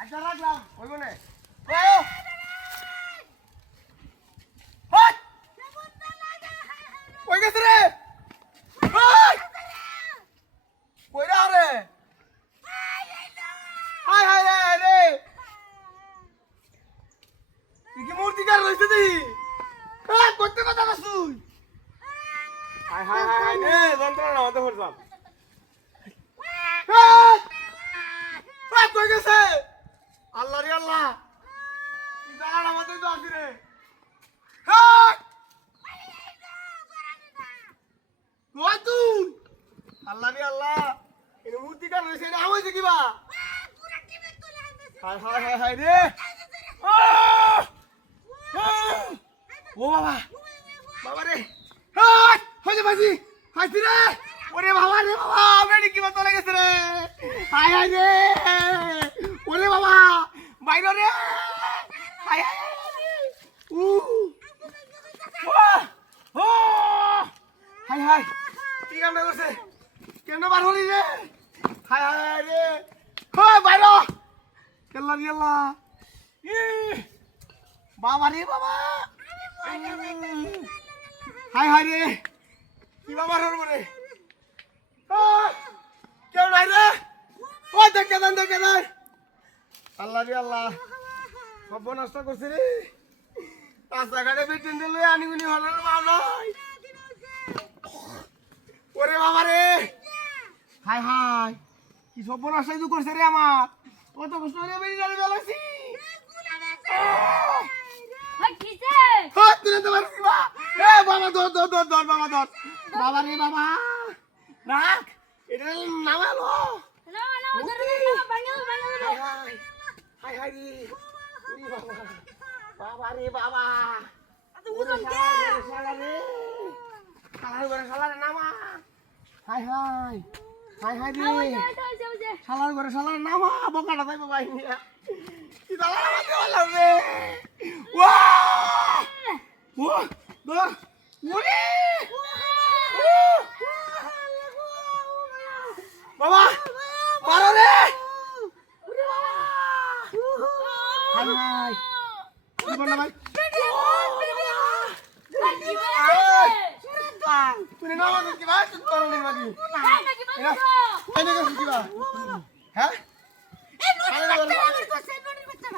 আচ্ছা রাখলাম ওই মনে কই গেছে রে কইরা রে হাই হাই রে রে তুই কি মূর্তি কার রইছে তুই করতে কথা কসুই হাই হাই হাই রে যন্ত্রণা হতে পড়লাম কই গেছে আল্লাহ রে আল্লাহ জান আমাদের তো আসি রে কই তুই আল্লাহ রে আল্লাহ এই মূর্তি কার রইছে রে আমায় দেখিবা হাই হাই হাই হাই রে ও বাবা বাবা রে হইছে ভাজি হাসি রে ওরে বাবা রে বাবা বেডি কি মত লাগেছে রে হাই হাই রে ওরে বাবা বাইরে রে হাই হাই ও ও হাই হাই কি কামটা করছে কেন বার হলি রে হাই হাই রে হয় বাইরে কেল্লা রে আল্লাহ বাবা রে বাবা হাই হাই রে কি বাবা হল রে কেউ নাই রে ও দেখে দেন আল্লাহ রে আল্লাহ সব নষ্ট করছে রে রাস্তাঘাটে বেটিন দিলে আনিগুনি হল রে বাবা ওরে বাবা রে হাই হাই কি সব নষ্ট করছে রে আমার কত কষ্ট রে বেরি ডালে বেলাছি বাবা দর বাবা রে বাবা রাখ এটা নামালো হাই হাই রে বাবা বাবা রে বাবা শালার নামা হাই হাই হাই হাই রে শালার ঘরে শালার নামা বকাটা যাইবো ভাই কি দালা আমাকে বললাম রে ওয়া ও দর ওরে বাবা মারো রে ওরে বাবা হাই হাই কি বল ভাই তুই না আমাকে কি ভাই তুই করলি মাগি হ্যাঁ এই না কি ভাই হ্যাঁ এই নড়ি বাচ্চা আমার কোসে নড়ি বাচ্চা